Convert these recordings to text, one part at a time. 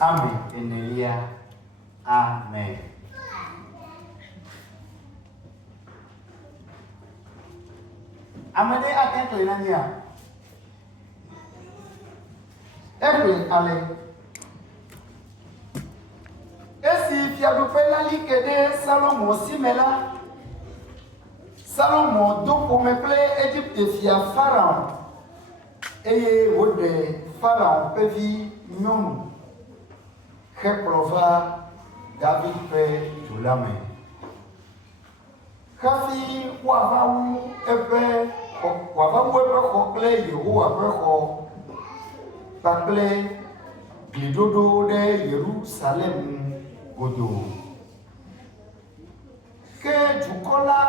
Amen. Enelia. Amen. Amene akẹ́kọ̀ọ́ iná ní à. Ẹ̀pẹ̀ alẹ́. Esi fiadupe lali kede Salomo simela. Salomo dokome kple Egypte fia Pharaon. Eye wode Pharaon ƒe vi nyɔnu hekplɔ va David ƒe du la me. Hafi wòava wu eƒe xɔ kple Yehowa ƒe xɔ kpakple gliɖoɖo ɖe Yerusalem godo. Ke dukɔ la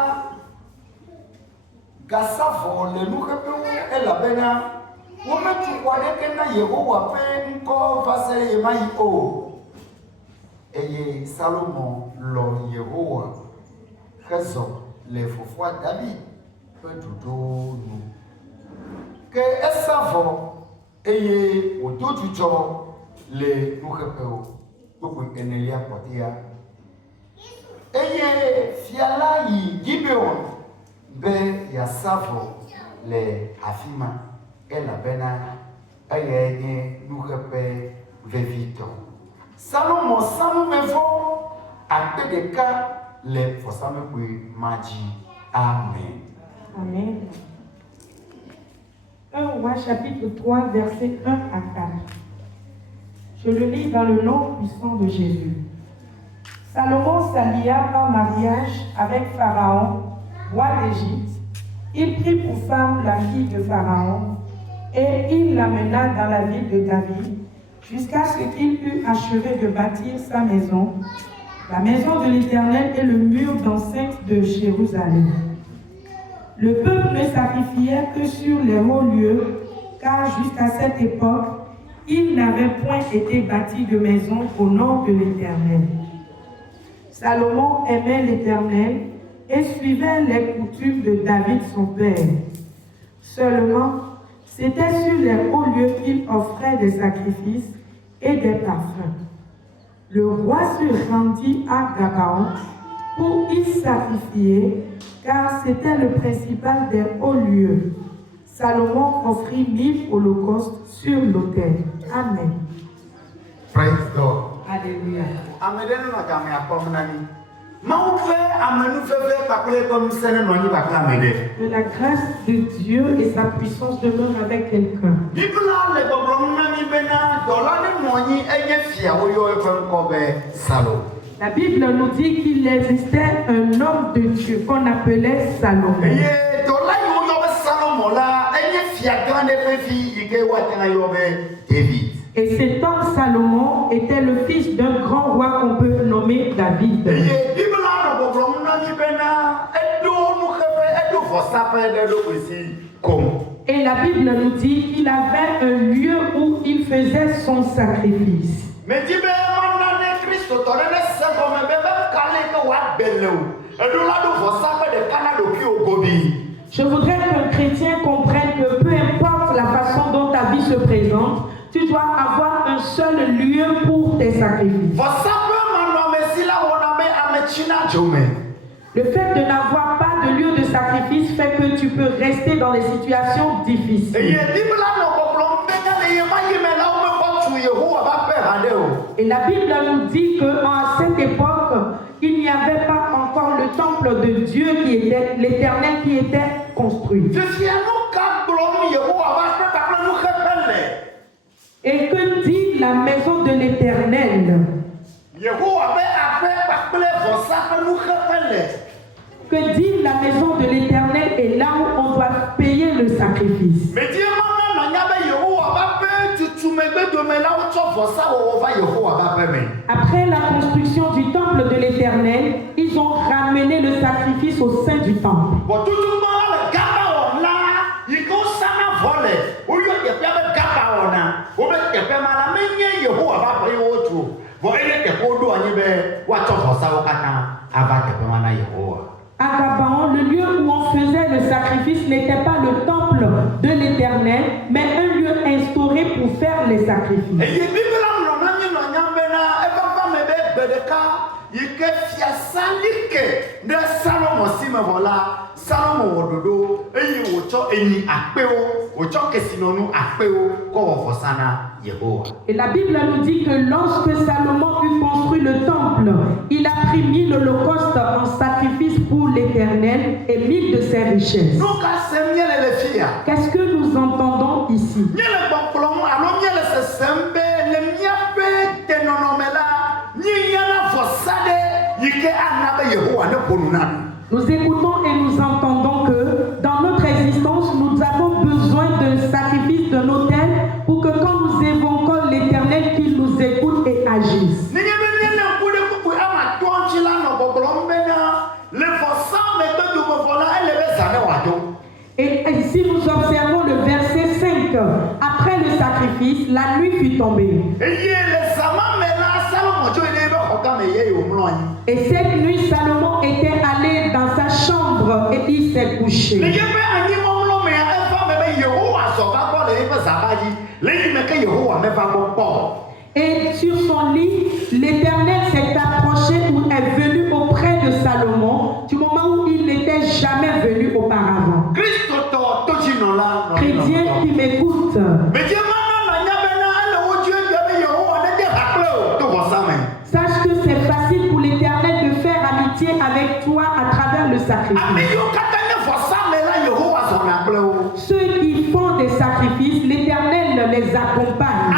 gasa vɔ le nuxeƒe ŋu elabena wometu xɔ aɖeke na Yehowa ƒe ŋkɔ va se ɖe ɣe ma ɣi o. Eye Salomo lɔ Yehowa hezɔ le fofoa David ƒe ɖoɖo nu. Ke esa vɔ eye wòdo dzudzɔ le nuxeƒewo gbogbo enelia kpɔtɔea. Eye fia la yi Gibeon be yeasa vɔ le afi ma elabena eyae nye nuxeƒe vevitɔ. Salomo samumevɔ akpe ɖeka le vɔsamlekpui ma dzi. Amen. Amen. 1 Roi chapitre 3 versets 1 à 4. Je le lis dans le nom puissant de Jésus. Salomon s'allia par mariage avec Pharaon, roi d'Égypte. Il prit pour femme la fille de Pharaon et il l'amena dans la ville de David jusqu'à ce qu'il eût achevé de bâtir sa maison, la maison de l'Éternel et le mur d'enceinte de Jérusalem. Le peuple ne sacrifiait que sur les hauts lieux, car jusqu'à cette époque, il n'avait point été bâti de maison au nom de l'Éternel. Salomon aimait l'Éternel et suivait les coutumes de David son père. Seulement, c'était sur les hauts lieux qu'il offrait des sacrifices et des parfums. Le roi se rendit à Gabaon pour y sacrifier, car c'était le principal des hauts lieux. Salomon offrit 1000 holocaustes sur l'autel. Amen. Praise God. Alléluia. Amedenu na kame akomunani. Mawu fait amenufefe kpakple comme sene nɔnyi kpakple amede. Que la grâce de Dieu et sa puissance demeurent avec quelqu'un. Bibla le gbɔgblɔm na mi bena dɔla ne nɔnyi enye fia woyɔ eƒe ŋkɔ be Salo. La Bible nous dit qu'il existait un homme de Dieu qu'on appelait Salomon. Eye dɔla yi woyɔ be Salomo la enye fia gã ɖe ƒe vi yi ke woatena yɔ be David. Et cet homme Salomon était le fils d'un grand roi qu'on peut nommer David. Eye Bibla le gbɔgblɔm na mi bena eɖo nuxeƒe eɖo vɔsaƒe ɖe eɖokui si kom. Et la Bible nous dit qu'il avait un lieu où il faisait son sacrifice. Mais dis be manane Christo tɔɖe ɖe se gɔme be kale ke woagbele o. Eɖo la ɖo vɔsaƒe ɖeka na ɖokui o gobi. Je voudrais qu'un chrétien comprenne que peu importe la façon dont ta vie se présente, tu dois avoir un seul lieu pour tes sacrifices. Le fait de n'avoir pas de lieu de sacrifice fait que tu peux rester dans des situations difficiles. Et la Bible nous dit qu'à cette époque, il n'y avait pas encore le temple de Dieu qui était l'Éternel qui était construit. Et que dit la maison de l'Éternel? Que dit la maison de l'Éternel est là où on doit payer le sacrifice. Après la construction du temple de l'Éternel, ils ont ramené le sacrifice au sein du temple. À Gabaon, le lieu où on faisait le sacrifice n'était pas le temple de l'Éternel, mais un lieu instauré pour faire les sacrifices. Et la Bible nous dit que lorsque Salomon eut construit le temple, il a pris 1000 holocaustes en sacrifice pour l'Éternel et 1000 de ses richesses. Qu'est-ce que nous entendons ici? Nous écoutons et nous entendons que dans notre existence, nous avons besoin d'un sacrifice d'un autel pour que quand nous évoquons l'Éternel, qu'il nous écoute et agisse. Et si nous observons le verset 5, après le sacrifice, la nuit fut tombée. Et cette nuit, Salomon était allé dans sa chambre et il s'est couché. Et sur son lit, l'Éternel s'est approché ou est venu auprès de Salomon du moment où il n'était jamais venu auparavant. Chrétien qui m'écoute, sache que c'est facile pour l'Éternel de faire amitié avec toi à travers le sacrifice. Ceux qui font des sacrifices, l'Éternel les accompagne.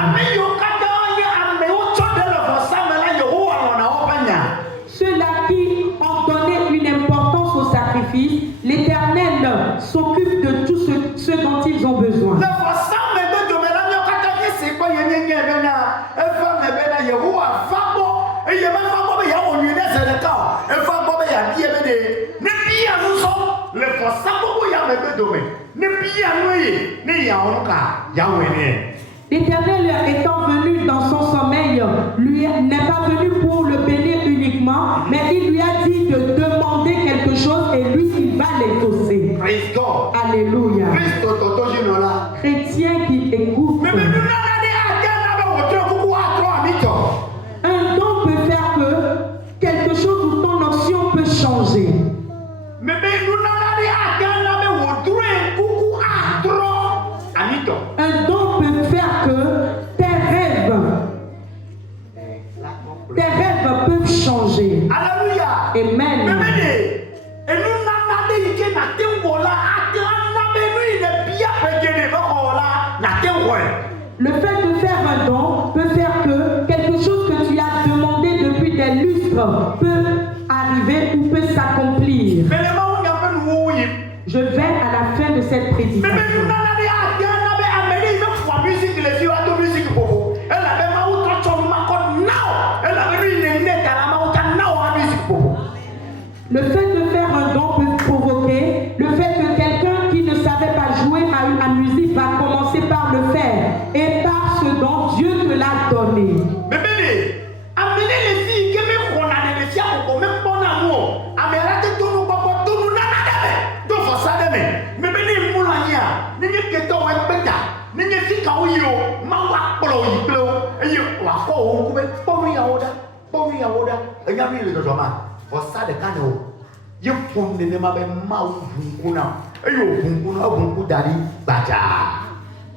Ceux-là qui ont donné une importance au sacrifice, l'Éternel s'occupe de tout ce dont ils ont besoin. L'Éternel étant venu dans son sommeil, lui n'est pas venu pour le bénir uniquement, mais il lui a dit de demander quelque chose et lui il va l'exaucer. Alléluia. Chrétien qui écoute. Un don peut faire que quelque chose ou ton option peut changer. Un don peut faire que tes rêves peuvent changer. Alléluia. Amen. Le fait de faire un don peut faire que quelque chose que tu as demandé depuis des lustres peut arriver ou peut s'accomplir. Je vais à la fin de cette prédication. Le fait de faire un don peut provoquer le fait que quelqu'un qui ne savait pas jouer à la musique va commencer par le faire. Et par ce don, Dieu te l'a donné.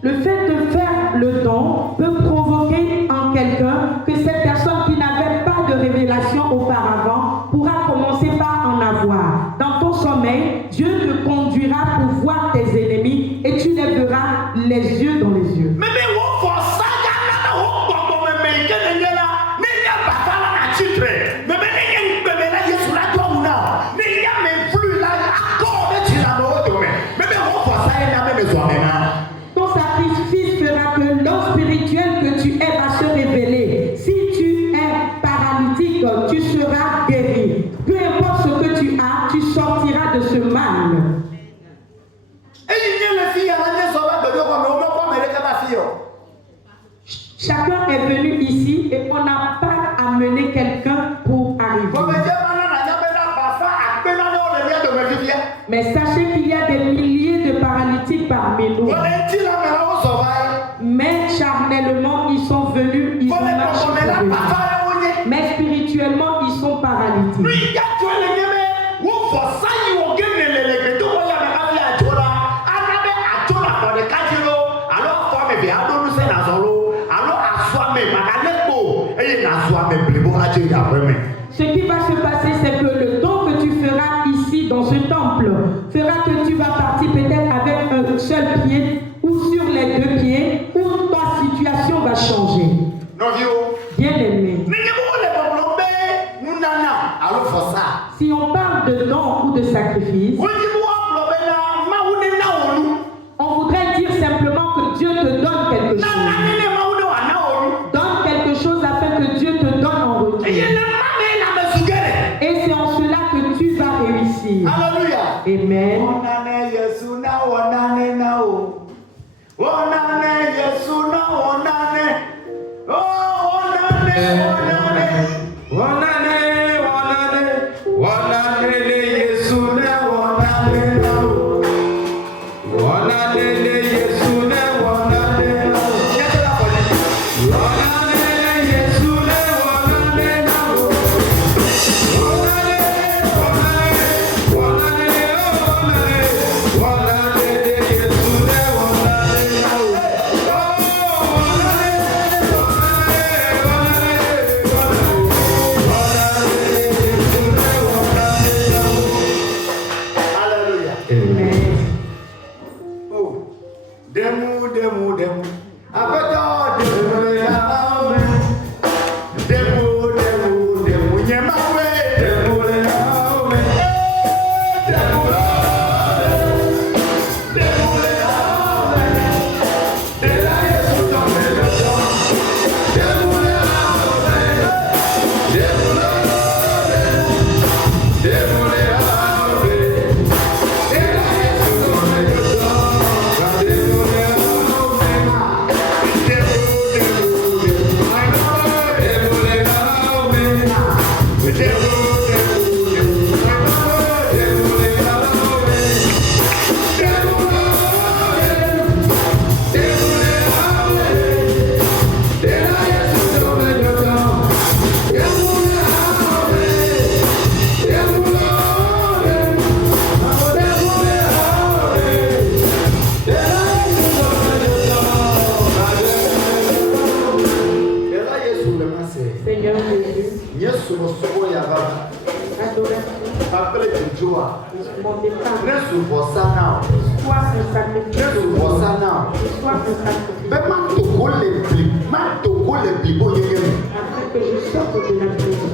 Le fait de faire le don peut provoquer en quelqu'un que cette personne qui n'avait pas de révélation auparavant pourra commencer par en avoir. Dans ton sommeil, Dieu te conduira pour voir tes ennemis et tu les verras les yeux dans les yeux. Ton sacrifice fera que l'homme spirituel que tu es va se révéler. Si tu es paralytique, tu seras Mais sachez qu'il y a des milliers de paralytiques parmi nous. Mais charnellement, ils sont venus, ils ont marché sur eux. Mais spirituellement, ils sont paralytiques. Ce qui va se passer, c'est que le don que tu feras ici dans ce temple fera que tu vas partir peut-être avec un seul pied ou sur les deux pieds, où ta situation va changer. Bien aimé. Si on parle de don ou de sacrifice, on voudrait dire simplement que Dieu te donne quelque chose. Donne quelque chose afin que Dieu te donne en retour. Et c'est en cela que tu vas réussir. Alléluia. Amen. Seigneur Jésus, mon départ, soit un sacrifice, soit un sacrifice, afin que je sorte de la prison.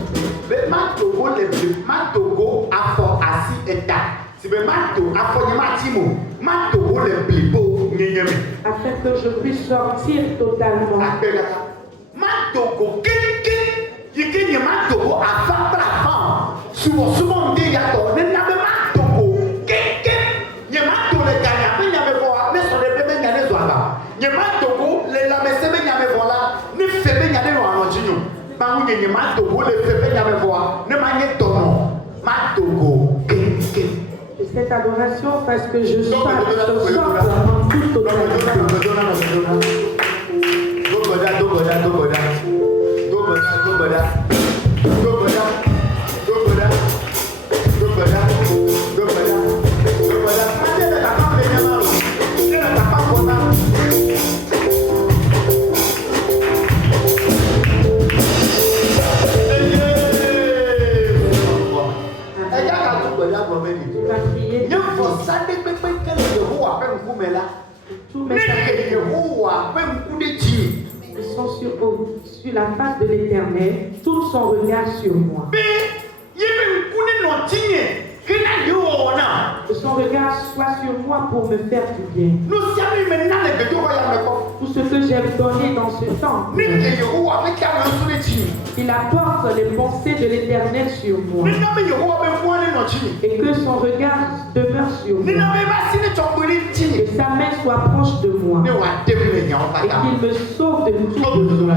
Afin que je puisse sortir totalement. Et cette adoration parce que je sors en toute totalité. Tous mes sacrifices sont sur la face de l'Éternel, tout son regard sur moi. Que son regard soit sur moi pour me faire du bien. Tout ce que j'ai donné dans ce temps, il apporte les pensées de l'Éternel sur moi. Et que son regard demeure sur moi. Que sa main soit proche de moi. Et qu'il me sauve de tout besoin.